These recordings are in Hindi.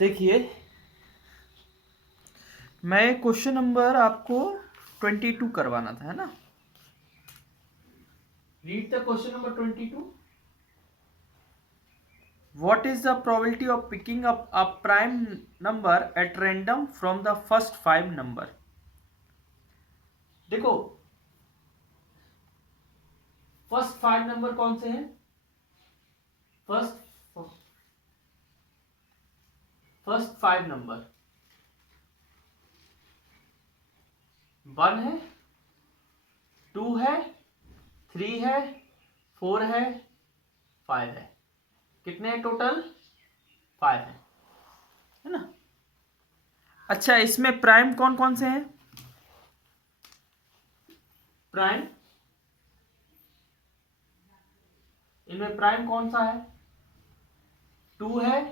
देखिए, मैं क्वेश्चन नंबर आपको 22 करवाना था, है ना। Read the question number 22. What is the probability of picking up a prime number at random from the first 5 number? देखो, फर्स्ट 5 नंबर कौन से हैं? फर्स्ट फर्स्ट 5 नंबर 1 है, 2 है, 3 है, 4 है, 5 है. कितने हैं टोटल? 5 है ना। अच्छा, इसमें प्राइम कौन कौन से हैं? प्राइम, इनमें प्राइम कौन सा है? 2 है,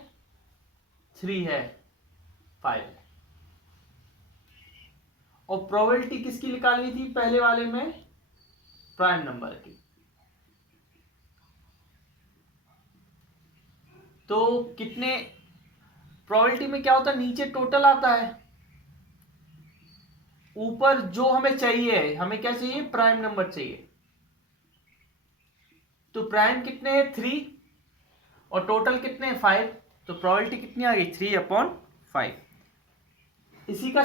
3 है, 5 है. और प्रोबेबिलिटी किसकी निकालनी थी पहले वाले में? प्राइम नंबर की. तो कितने, प्रोबेबिलिटी में क्या होता है, नीचे टोटल आता है, ऊपर जो हमें चाहिए, हमें क्या चाहिए? प्राइम नंबर चाहिए. तो प्राइम कितने हैं? 3, और टोटल कितने हैं? 5. तो प्रोबेबिलिटी कितनी आ गई? 3/5. इसी का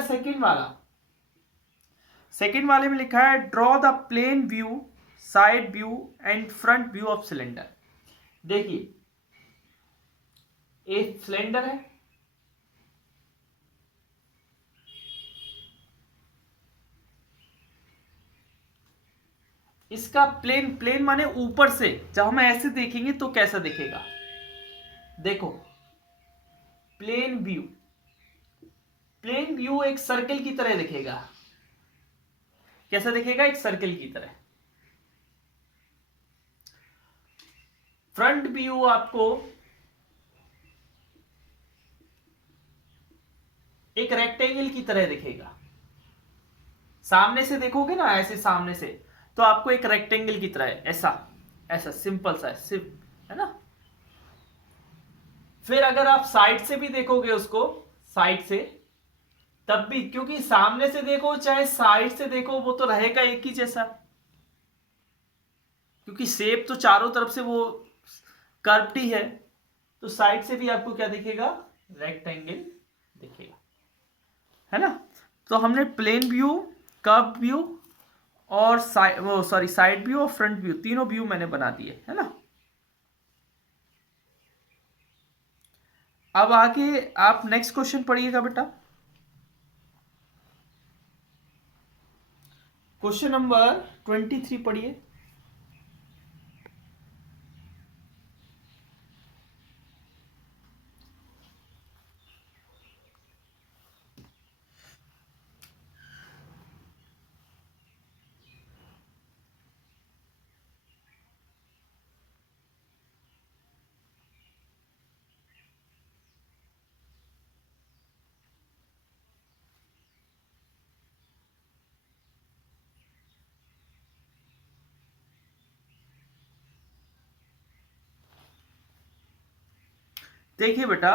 सेकेंड वाले में लिखा है draw the plan view, side view and front view of cylinder. देखिए, एक सिलेंडर है, इसका प्लेन, प्लेन माने ऊपर से जब हम ऐसे देखेंगे तो कैसा दिखेगा? देखो, प्लेन व्यू, प्लेन व्यू एक सर्कल की तरह दिखेगा. कैसा दिखेगा? एक सर्कल की तरह. फ्रंट व्यू आपको एक रेक्टेंगल की तरह दिखेगा. सामने से देखोगे ना, ऐसे सामने से, तो आपको एक रेक्टेंगल की तरह ऐसा ऐसा सिंपल सा सिर्फ, है ना. फिर अगर आप साइड से भी देखोगे उसको, साइड से, तब भी, क्योंकि सामने से देखो चाहे साइड से देखो वो तो रहेगा एक ही जैसा, क्योंकि शेप तो चारों तरफ से वो कर्व्ड ही है. तो साइड से भी आपको क्या दिखेगा? रेक्टेंगल दिखेगा, है ना. तो हमने प्लेन व्यू, कर्व व्यू और साइड व्यू और फ्रंट व्यू, तीनों व्यू मैंने बना दिए, है ना. अब आगे आप नेक्स्ट क्वेश्चन पढ़िएगा बेटा. क्वेश्चन नंबर 23 पढ़िए. देखिए बेटा,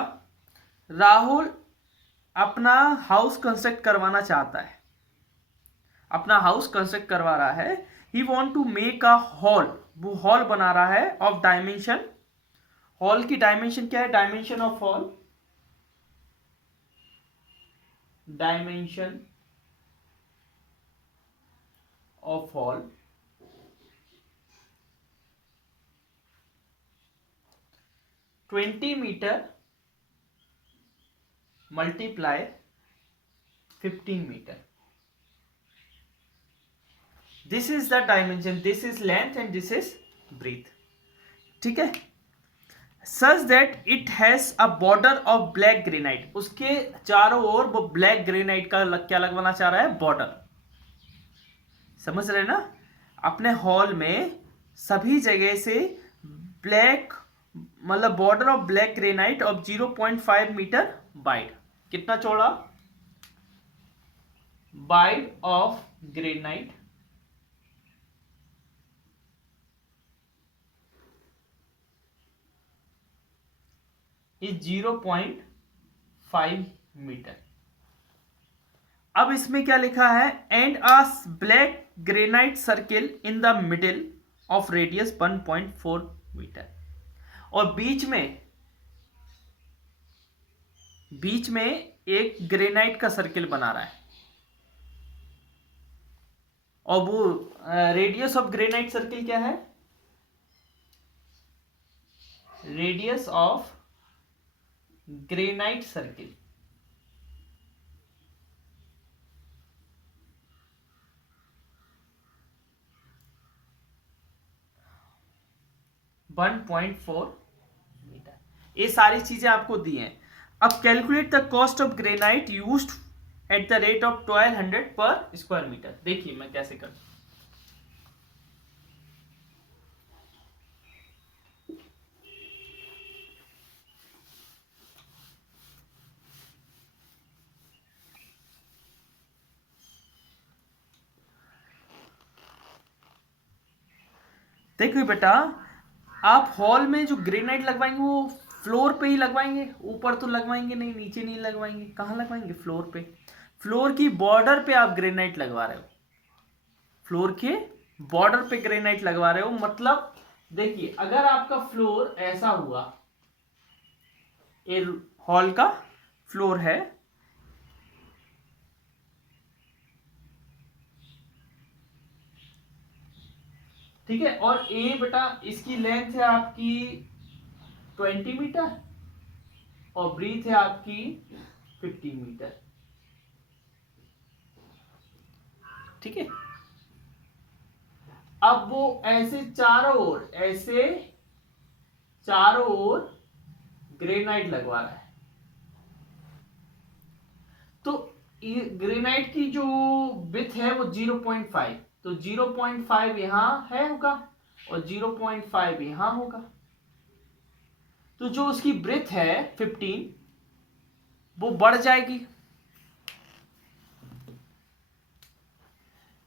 राहुल अपना हाउस कंस्ट्रक्ट करवाना चाहता है, अपना हाउस कंस्ट्रक्ट करवा रहा है. He want to make a hall, वो हॉल बना रहा है ऑफ डायमेंशन. हॉल की डायमेंशन क्या है? Dimension of hall, dimension of hall 20 metre multiply 15 metre. This is the dimension, this is length and this is breadth. ठीक है. Such that it has a border of black granite, उसके चारों ओर वो ब्लैक ग्रेनाइट का क्या लगवाना चाह रहा है? बॉर्डर. समझ रहे ना. अपने हॉल में सभी जगह से ब्लैक, मतलब border of black granite of 0.5 metre wide. कितना चौड़ा? Wide of granite is 0.5 5 metre. अब इसमें क्या लिखा है, and a black granite circle in the middle of radius 1.4 metre, और बीच में एक ग्रेनाइट का सर्किल बना रहा है, और वो रेडियस ऑफ ग्रेनाइट सर्किल क्या है, radius of granite circle 1.4 metre. ये सारी चीजें आपको दी हैं। अब calculate the cost of granite used at the rate of 1200 per square metre. देखिए मैं कैसे करता हूं। देखिए बेटा, आप हॉल में जो ग्रेनाइट लगवाएंगे वो फ्लोर पे ही लगवाएंगे, ऊपर तो लगवाएंगे नहीं, नीचे नहीं लगवाएंगे। कहाँ लगवाएंगे? फ्लोर पे। फ्लोर की बॉर्डर पे आप ग्रेनाइट लगवा रहे हो, फ्लोर के बॉर्डर पे ग्रेनाइट लगवा रहे हो। मतलब देखिए, अगर आपका फ्लोर ऐसा हुआ, ये हॉल का फ्लोर है, ठीक है, और ए बेटा इसकी लेंथ है आपकी 20 मीटर और ब्रीथ है आपकी 15 मीटर, ठीक है। अब वो ऐसे चारों ओर ग्रेनाइट लगवा रहा है, तो ग्रेनाइट की जो विड्थ है वो 0.5, तो 0.5 यहां है होगा और 0.5 यहां होगा, तो जो उसकी ब्रेथ है 15 वो बढ़ जाएगी,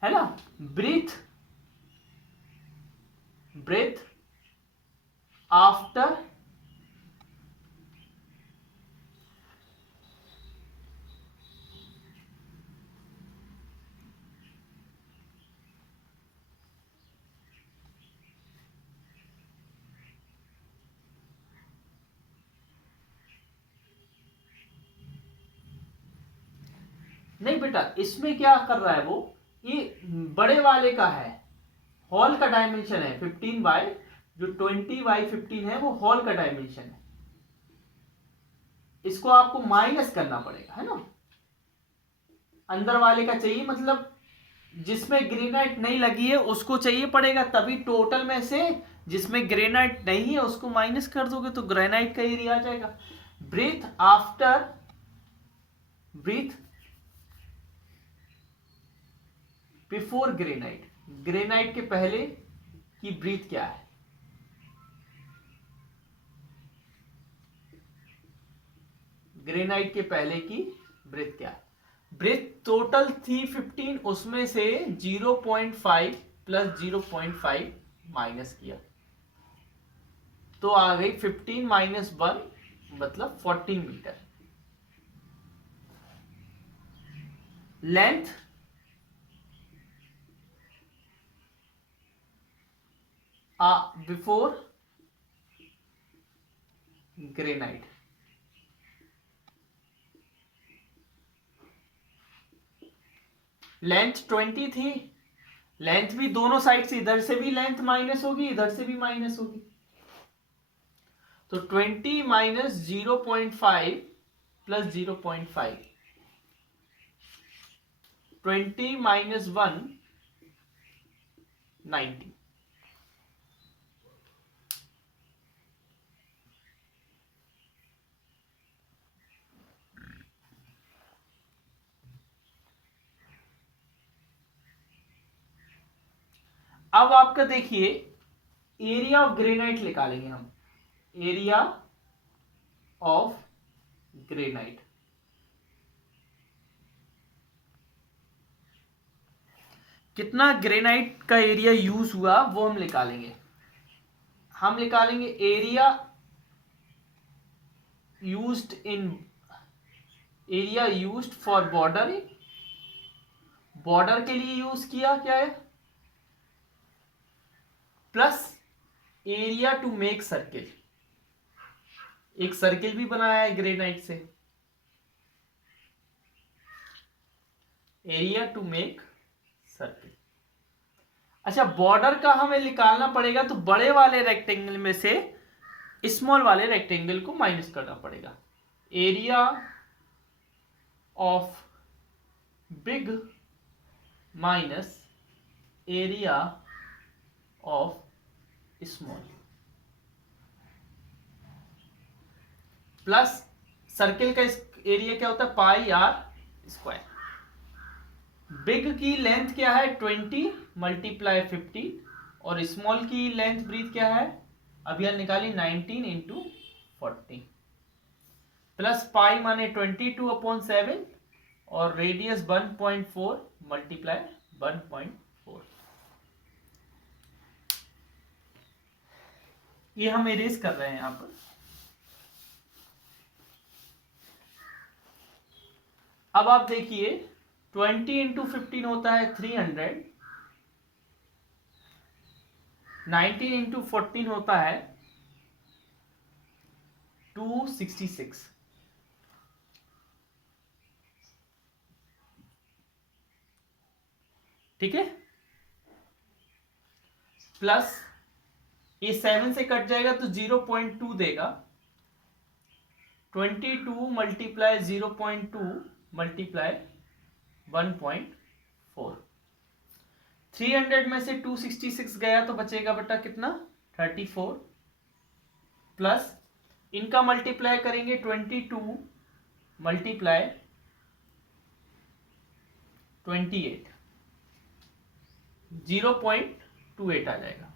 है ना। ब्रेथ आफ्टर नहीं बेटा, इसमें क्या कर रहा है वो, ये बड़े वाले का है, हॉल का डायमेंशन है 15 बाय, जो 20 बाय 15 है वो हॉल का डायमेंशन है, इसको आपको माइनस करना पड़ेगा, है ना। अंदर वाले का चाहिए, मतलब जिसमें ग्रेनाइट नहीं लगी है उसको चाहिए पड़ेगा, तभी टोटल में से जिसमें ग्रेनाइट नहीं है उसको माइनस कर दोगे तो ग्रेनाइट का एरिया आ जाएगा। ब्रीथ बिफोर ग्रेनाइट, ग्रेनाइट के पहले की ब्रीथ क्या है, ग्रेनाइट के पहले की ब्रीथ क्या है। ब्रीथ टोटल थी 15, उसमें से 0.5 प्लस 0.5 माइनस किया तो आ गई 15 माइनस 1 मतलब 14 metre. Length before granite, length 20 थी, लेंथ भी दोनों साइड से, इधर से भी लेंथ माइनस होगी, इधर से भी माइनस होगी, तो 20 माइनस 0.5 प्लस 0.5, 20 माइनस 1 90। अब आपका देखिए, एरिया ऑफ ग्रेनाइट निकालेंगे हम, एरिया ऑफ ग्रेनाइट, कितना ग्रेनाइट का एरिया यूज हुआ वो हम निकालेंगे। Area used in area used for border, border के लिए यूज किया क्या है, plus area to make circle, एक सर्किल भी बनाया है ग्रेनाइट से, एरिया टू मेक सर्किल। अच्छा, बॉर्डर का हमें निकालना पड़ेगा तो बड़े वाले रेक्टेंगल में से स्मॉल वाले रेक्टेंगल को माइनस करना पड़ेगा। Area of big minus area of small, plus circle का एरिया क्या होता है, पाई आर स्क्वायर। बिग की लेंथ क्या है 20 मल्टीप्लाई 50, और स्मॉल की लेंथ ब्रीथ क्या है अभी यार निकाली 19 इंटू 40, प्लस पाई माने 22/7 और रेडियस 1.4 मल्टीप्लाई 1.4। ये हम इरेज कर रहे हैं यहां पर। अब आप देखिए 20 इंटू 15 होता है 300, 19 इंटू 14 होता है 266, ठीक है, प्लस ये 7 से कट जाएगा तो 0.2 देगा, 22 मल्टीप्लाई 0.2 मल्टीप्लाई 1.4, 300 में से 266 गया तो बचेगा बेटा कितना 34, प्लस इनका मल्टीप्लाई करेंगे 22 मल्टीप्लाई 28, 0.28 आ जाएगा,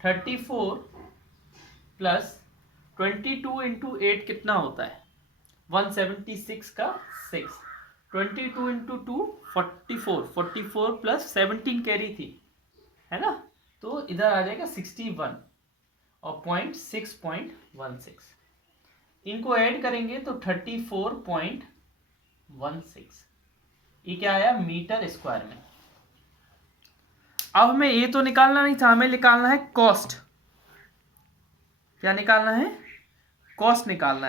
34 प्लस 22 इंटू 8 कितना होता है 176 का 6, 22 इंटू 2 44, 44 प्लस 17 कैरी थी है ना, तो इधर आ जाएगा 61 और 0.6.16, इनको ऐड करेंगे तो 34.16, ये क्या आया मीटर स्क्वायर में। अब हमें ये तो निकालना नहीं था, हमें निकालना है कॉस्ट। क्या निकालना है, कॉस्ट निकालना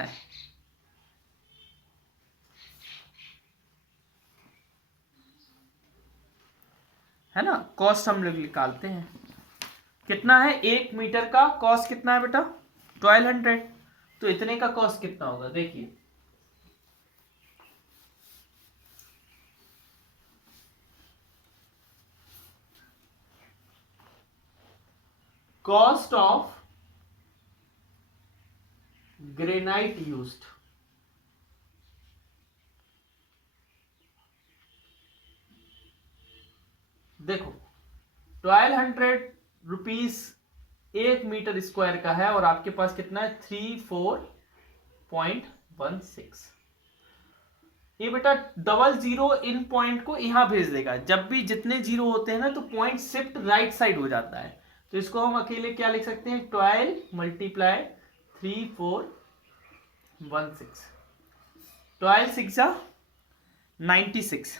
है ना, कॉस्ट हम लोग निकालते हैं। कितना है 1 मीटर का कॉस्ट कितना है बेटा 1200, तो इतने का कॉस्ट कितना होगा देखिए, कॉस्ट ऑफ ग्रेनाइट यूज्ड, देखो 1200 रुपीज 1 मीटर स्क्वायर का है और आपके पास कितना है 34.16, ये बेटा डबल जीरो इन पॉइंट को यहां भेज देगा, जब भी जितने जीरो होते हैं ना तो पॉइंट शिफ्ट राइट साइड हो जाता है, तो इसको हम अकेले क्या लिख सकते हैं 12 मल्टीप्लाई 3416, 12 6 96,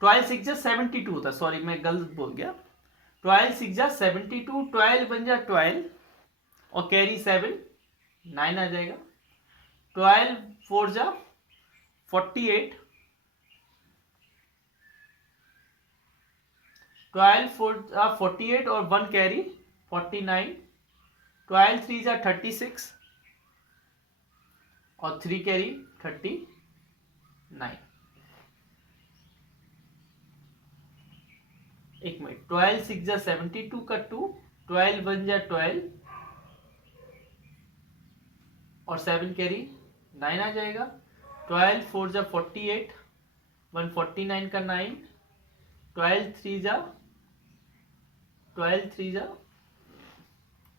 12 6 72 होता है, सॉरी मैं गलत बोल गया, 12 6 72, 12 बन जा 12 और कैरी 7 9 आ जाएगा, 12 4 जा 48, 12 4 48 और 1 कैरी 49, 12 3 जा 36 और 3 कैरी 39, एक मिनट 12 6 जा 72 का 2, 12 1 जा 12 और 7 कैरी 9 आ जाएगा, 12 4 जा 48, 149 का 9, 12 3 जा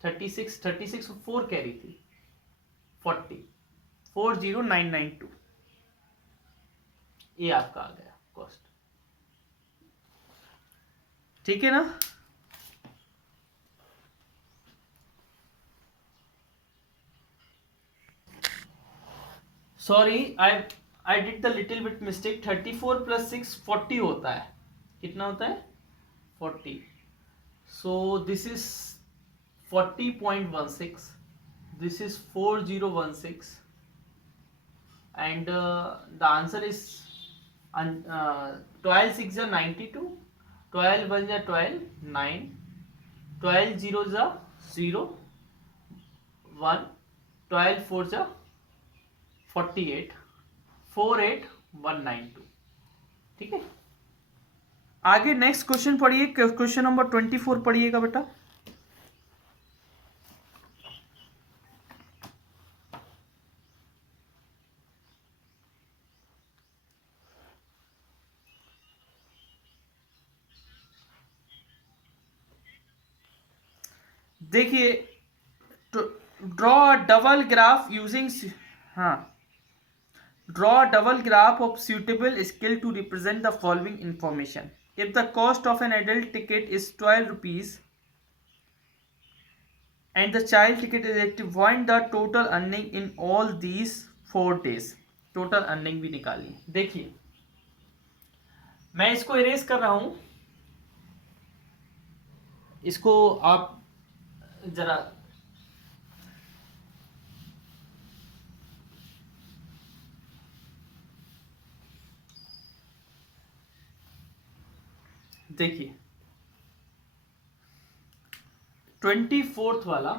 36, 36 4 कैरी थी 40, 40992, ये आपका आ गया कॉस्ट, ठीक है ना। Sorry, I did the little bit mistake. 34 plus 6 40 होता है। कितना होता है? 40। So this is 40.16, this is 4016, and the answer is 12 6 is 92, 12 1 is 12, 9, 12 0 is 0, 1, 12 4 is 48, 48192। ठीक है, आगे नेक्स्ट क्वेश्चन पढ़िए, क्वेश्चन नंबर 24 पढ़िएगा बेटा। देखिए, draw a double graph using, हाँ, draw a double graph of suitable scale to represent the following information. If the cost of an adult ticket is 12 rupees and the child ticket is 80, find the total earning in all these 4 days. total earning भी निकालिए। देखिए, मैं इसको इरेज कर रहा हूं, इसको आप जरा देखिए, 24th वाला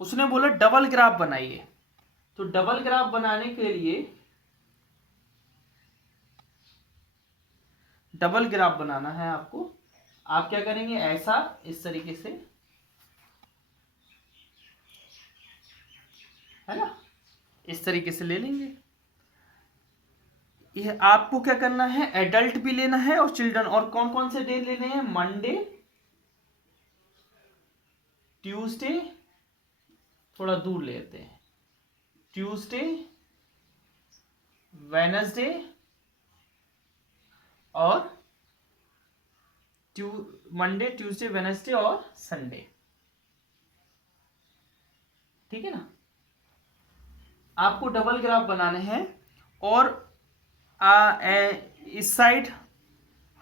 उसने बोला डबल ग्राफ बनाइए। तो डबल ग्राफ बनाने के लिए, डबल ग्राफ बनाना है आपको, आप क्या करेंगे, ऐसा इस तरीके से, है ना, इस तरीके से ले लेंगे। ये आपको क्या करना है, एडल्ट भी लेना है और चिल्ड्रन, और कौन कौन से डे लेने हैं, मंडे, ट्यूसडे, थोड़ा दूर लेते हैं, ट्यूसडे, वेडनेसडे और मंडे, ट्यूसडे, वेडनेसडे और संडे। ठीक है ना, आपको डबल ग्राफ बनाने हैं। और इस साइड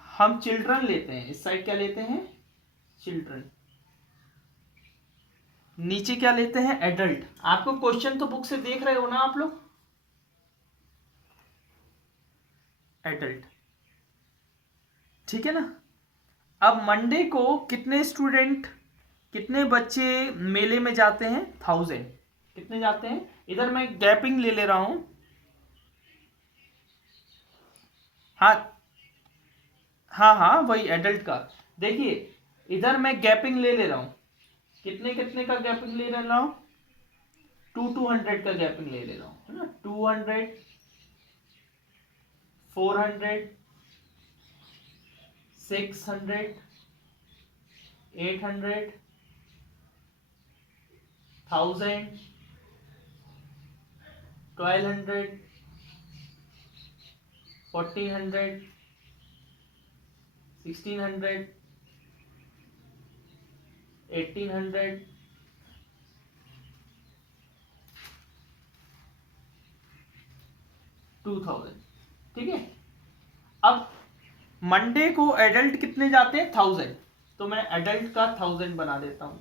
हम चिल्ड्रन लेते हैं, इस साइड क्या लेते हैं, चिल्ड्रन, नीचे क्या लेते हैं, एडल्ट। आपको क्वेश्चन तो बुक से देख रहे हो ना आप लोग, एडल्ट, ठीक है ना। अब मंडे को कितने स्टूडेंट, कितने बच्चे मेले में जाते हैं, 1000। कितने जाते हैं, इधर मैं गैपिंग ले रहा हूं, हाँ हाँ हाँ, वही एडल्ट का। देखिए, इधर मैं गैपिंग ले रहा हूं, कितने कितने का गैपिंग ले रहा हूं, 200 का गैपिंग ले रहा हूं, है ना, 200, 400, 600, 800, 1000, 1200, 1400, 1600, 1800, 2000। ठीक है, अब मंडे को एडल्ट कितने जाते हैं, 1000, तो मैं एडल्ट का 1000 बना देता हूं।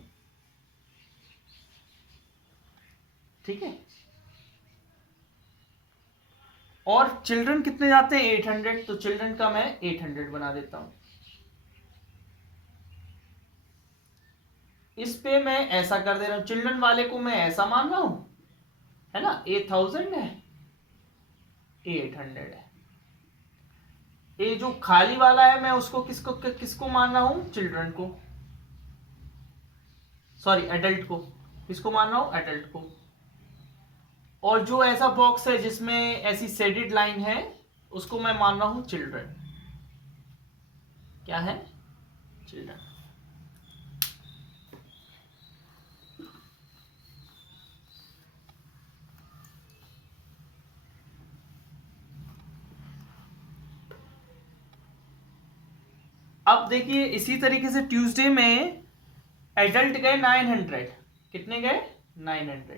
ठीक है, और चिल्ड्रन कितने जाते हैं, 800, तो चिल्ड्रन का मैं 800 बना देता हूं। इस पे मैं ऐसा कर दे रहा हूं, चिल्ड्रन वाले को मैं ऐसा मान रहा हूं, है ना, ए 1000 है, ए 800 है। ये जो खाली वाला है, मैं उसको किसको किसको मान रहा हूं, चिल्ड्रन को, सॉरी एडल्ट को, किसको मान रहा हूं, एडल्ट को। और जो ऐसा बॉक्स है जिसमें ऐसी शेडेड लाइन है, उसको मैं मान रहा हूं चिल्ड्रन। क्या है, चिल्ड्रन। अब देखिए, इसी तरीके से ट्यूसडे में एडल्ट गए 900, कितने गए, 900,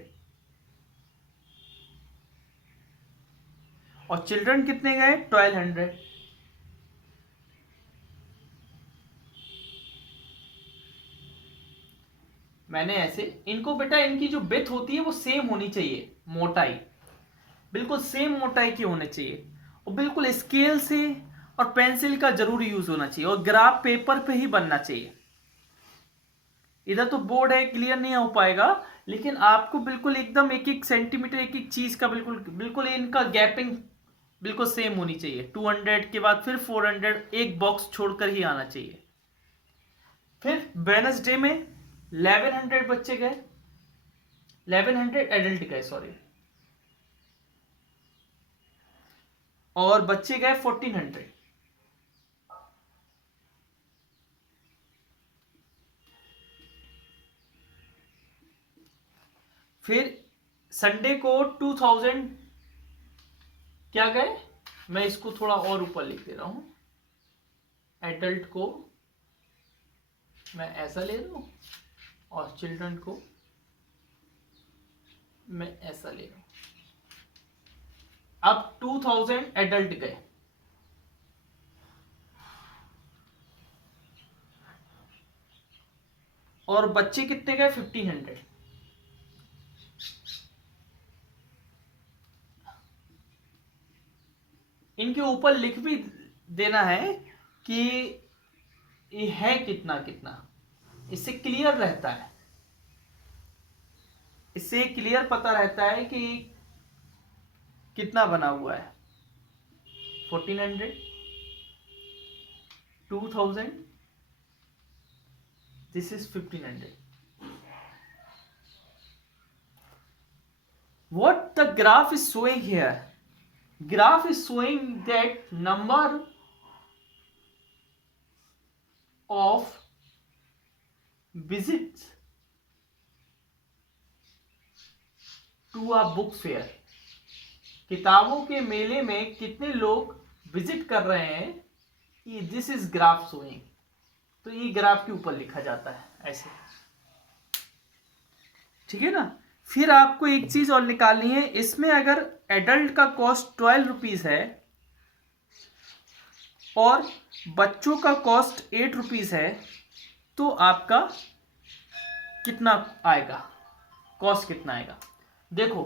और चिल्ड्रन कितने गए 1200। मैंने ऐसे इनको बेटा इनकी जो विड्थ होती है वो सेम होनी चाहिए, मोटाई बिल्कुल सेम मोटाई की होनी चाहिए, और बिल्कुल स्केल से और पेंसिल का जरूर यूज होना चाहिए, और ग्राफ पेपर पे ही बनना चाहिए। इधर तो बोर्ड है, क्लियर नहीं हो पाएगा, लेकिन आपको बिल्कुल एकदम एक एक सेंटीमीटर एक एक चीज का बिल्कुल बिल्कुल इनका गैपिंग बिल्कुल सेम होनी चाहिए। 200 के बाद फिर 400, एक बॉक्स छोड़कर ही आना चाहिए। फिर वेडनेसडे में 1100 बच्चे गए, 1100 एडल्ट गए सॉरी, और बच्चे गए 1400। फिर संडे को 2000 क्या गए, मैं इसको थोड़ा और ऊपर लिख दे रहा हूं, एडल्ट को मैं ऐसा ले रहा हूं और चिल्ड्रन को मैं ऐसा ले रहा हूं। अब 2000 एडल्ट गए, और बच्चे कितने गए 1500। इनके ऊपर लिख भी देना है कि ये है कितना कितना, इससे क्लियर रहता है, इससे क्लियर पता रहता है कि कितना बना हुआ है। 1400, 2000, this is 1500. What the graph is showing here? Graph is showing that number of visits to a book fair. किताबों के मेले में कितने लोग विजिट कर रहे हैं, ये दिस इज ग्राफ शोइंग। तो ये ग्राफ के ऊपर लिखा जाता है ऐसे, ठीक है ना। फिर आपको एक चीज और निकालनी है, इसमें अगर एडल्ट का कॉस्ट 12 रुपीज है और बच्चों का कॉस्ट 8 रुपीज है, तो आपका कितना आएगा, कॉस्ट कितना आएगा। देखो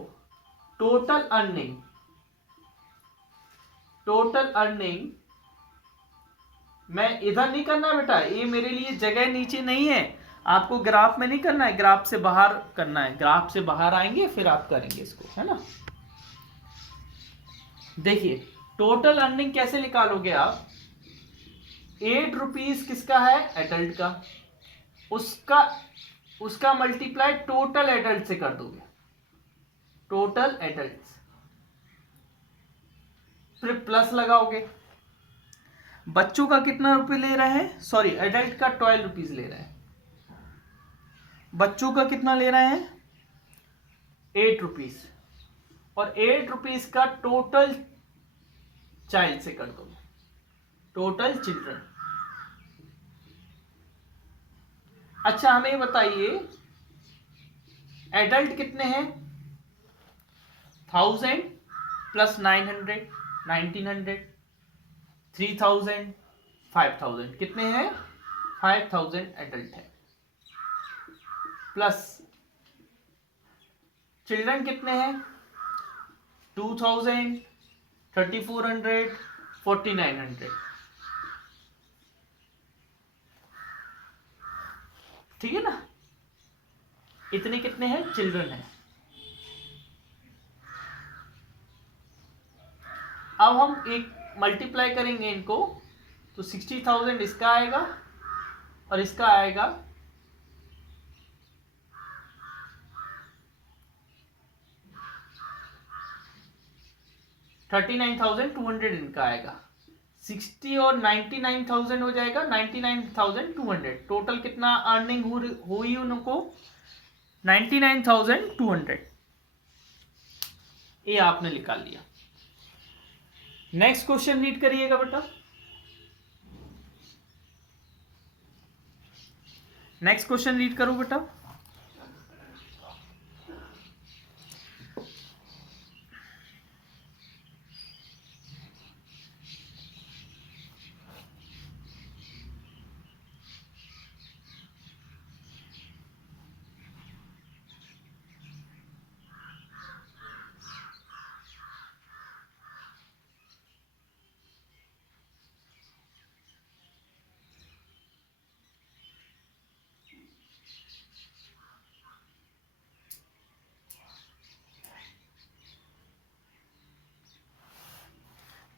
टोटल अर्निंग मैं इधर नहीं करना बेटा, ये मेरे लिए जगह नीचे नहीं है, आपको ग्राफ में नहीं करना है, ग्राफ से बाहर करना है। ग्राफ से बाहर आएंगे फिर आप करेंगे इसको, है ना। देखिए टोटल अर्निंग कैसे निकालोगे आप, 8 रुपीज किसका है, एडल्ट का, उसका मल्टीप्लाई टोटल एडल्ट से कर दोगे, टोटल एडल्ट, फिर प्लस लगाओगे। बच्चों का कितना रुपए ले रहे हैं, सॉरी एडल्ट का 12 रुपीज ले रहे हैं, बच्चों का कितना ले रहे हैं 8 रुपीज, और 8 रुपीज का टोटल चाइल्ड से कर दो, टोटल चिल्ड्रन। अच्छा हमें ये बताइए एडल्ट कितने हैं, 1000 प्लस 900 1900, 3000 5000, कितने हैं 5000 एडल्ट है, प्लस चिल्ड्रन कितने हैं 2000 3400 4900, ठीक है ना। इतने कितने हैं चिल्ड्रन है। अब हम एक मल्टीप्लाई करेंगे इनको, तो 60,000 इसका आएगा और इसका आएगा 39,200 इनका आएगा, 60 और 99,000 हो जाएगा 99,200। टोटल कितना अर्निंग हुई उनको 99,200, ये आपने निकाल लिया। नेक्स्ट क्वेश्चन रीड करिएगा बेटा, नेक्स्ट क्वेश्चन रीड करो बेटा।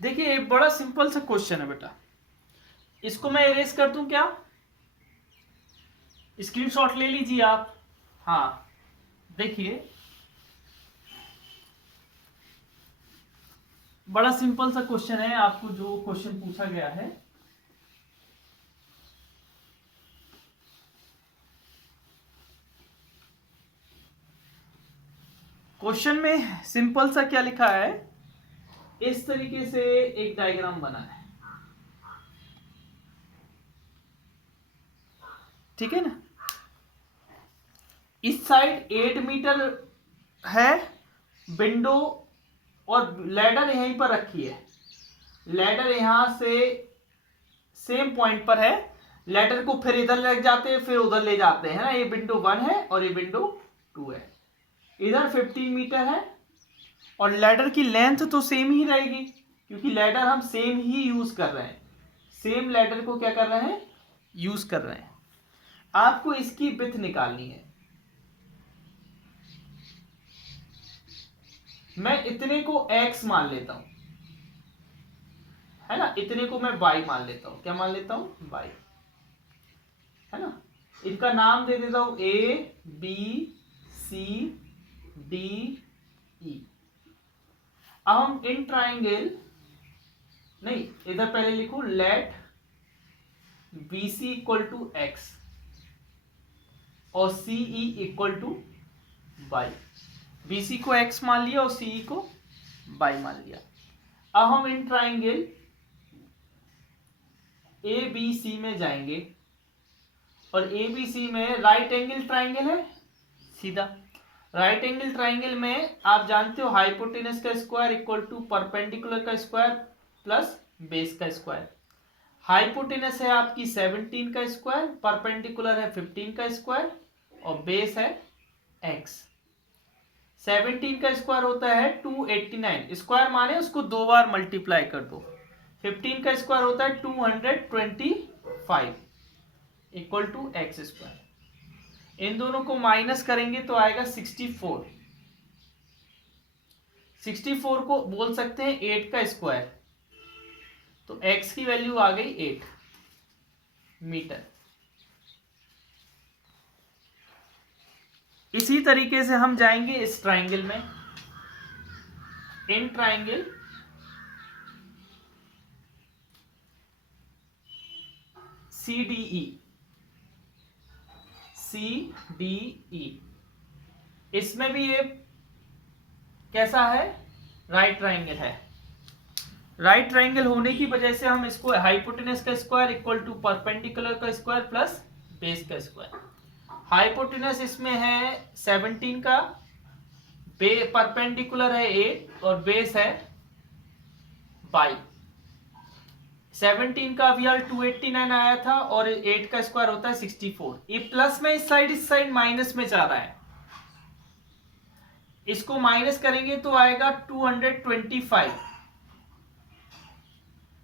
देखिए एक बड़ा सिंपल सा क्वेश्चन है बेटा, इसको मैं इरेज कर दूं क्या? स्क्रीनशॉट ले लीजिए आप। हाँ देखिए बड़ा सिंपल सा क्वेश्चन है, आपको जो क्वेश्चन पूछा गया है। क्वेश्चन में सिंपल सा क्या लिखा है, इस तरीके से एक डायग्राम बना है, ठीक है ना। इस साइड 8 मीटर है विंडो और लैडर यहीं पर रखी है, लैडर यहां से सेम पॉइंट पर है, लैडर को फिर इधर ले जाते हैं फिर उधर ले जाते हैं ना। ये विंडो 1 है और ये विंडो 2 है, इधर 15 मीटर है और लैडर की लेंथ तो सेम ही रहेगी क्योंकि लैडर हम सेम ही यूज कर रहे हैं, सेम लैडर को क्या कर रहे हैं, यूज कर रहे हैं। आपको इसकी विड्थ निकालनी है। मैं इतने को x मान लेता हूं, है ना, इतने को मैं y मान लेता हूं। क्या मान लेता हूं? y, है ना। इनका नाम दे देता हूं A B C D E। अब हम इन ट्राइंगल, नहीं इधर पहले लिखो let BC equal to x और CE equal to y। BC को x मान लिया और CE को y मान लिया। अब हम इन ट्राइंगल ABC में जाएंगे और ABC में राइट एंगल ट्राइंगल है सीधा। राइट एंगल ट्राइंगल में आप जानते हो हाइपोटेनस का स्क्वायर इक्वल टू परपेंडिकुलर का स्क्वायर प्लस बेस का स्क्वायर। हाइपोटेनस है आपकी 17 का स्क्वायर, परपेंडिकुलर है 15 का स्क्वायर और बेस है x। 17 का स्क्वायर होता है 289, स्क्वायर माने उसको 2 बार मल्टीप्लाई कर दो। 15 का स्क्वायर होता है 225 इक्वल टू एक्स स्क्वायर। इन दोनों को माइनस करेंगे तो आएगा 64। 64 को बोल सकते हैं 8 का स्क्वायर, तो x की वैल्यू आ गई 8 मीटर। इसी तरीके से हम जाएंगे इस ट्राइंगल में, इन ट्राइंगल CDE, इसमें भी ये कैसा है, राइट ट्राइंगल है। राइट ट्राइंगल होने की वजह से हम इसको हाइपोटेनस का स्क्वायर इक्वल टू परपेंडिकुलर का स्क्वायर प्लस बेस का स्क्वायर। हाइपोटेनस इसमें है 17 का, परपेंडिकुलर है 8 और बेस है 22। 17 का अभी 289 आया था और 8 का स्क्वायर होता है 64। ये प्लस में इस साइड माइनस में जा रहा है, इसको माइनस करेंगे तो आएगा 225।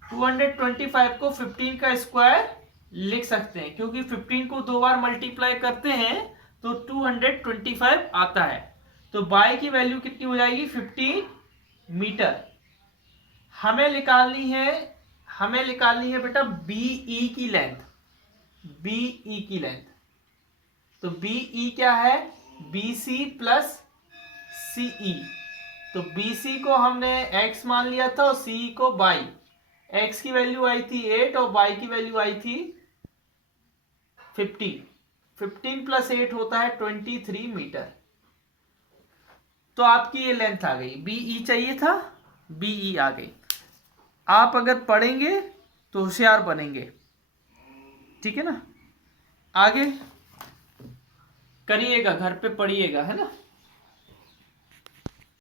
225 को 15 का स्क्वायर लिख सकते हैं क्योंकि 15 को 2 बार मल्टीप्लाई करते हैं तो 225 आता है। तो y की वैल्यू कितनी हो जाएगी, 15 मीटर। हमें निकालनी है बेटा BE की लेंथ, BE की लेंथ। तो BE क्या है, BC प्लस CE। तो BC को हमने x मान लिया था और CE को y। x की वैल्यू आई थी 8 और y की वैल्यू आई थी 15। 15 प्लस 8 होता है 23 मीटर। तो आपकी ये लेंथ आ गई, BE चाहिए था, BE आ गई। आप अगर पढ़ेंगे तो होशियार बनेंगे, ठीक है ना। आगे करिएगा, घर पे पढ़िएगा, है ना।